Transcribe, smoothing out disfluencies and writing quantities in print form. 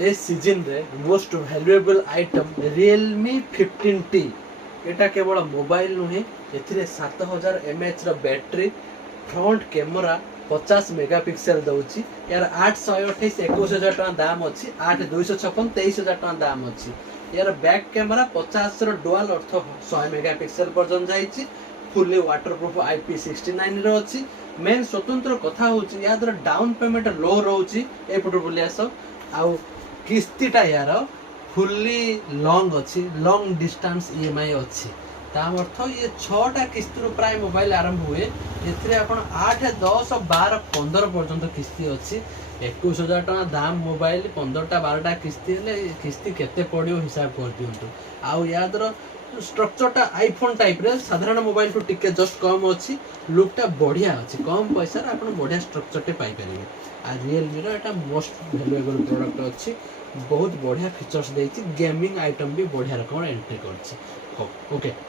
ए season रे most valuable item Realme 15T एटा केवल mobile नुहे एथिरे 7000 mAh रो बैटरी फ्रंट कैमरा 50 मेगापिक्सल दउची यार 828 21000 टका दाम अछि 8256 23000 टका दाम अछि यार बैक कैमरा 50 रो डुअल अर्थ 100 मेगापिक्सल पर्यंत जाईची फुल्ली वाटरप्रूफ IP69 रो अछि मेन स्वतंत्र कथा होची यार डाउन पेमेंट लो रहउची एपटो बोली आसो आउ किस्तीटा यार फुल्ली लॉन्ग अच्छी लॉन्ग डिस्टेंस EMI अच्छी ताम अर्थ ये 6टा किस्ती प्राय मोबाइल आरंभ हुए एथिरे आपण 8 10 12 15 पर्यंत किस्ती अच्छी 21000 टका दाम मोबाइल 15टा 12टा किस्ती हेले किस्ती केते पड़ियो हिसाब कर दियंतु आउ यादर स्ट्रक्चरटा आईफोन टाइप रे साधारण मोबाइल टू टिके जस्ट कम अच्छी लुकटा बढ़िया अच्छी कम पैसा रे आपण बढ़िया स्ट्रक्चर टे पाई परिबे आ Realme रो एटा मोस्ट वैल्यूएबल प्रोडक्ट अच्छी बहुत बढ़िया फीचर्स देछि गेमिंग आइटम भी बढ़िया रकम एंट्री करछि ओके।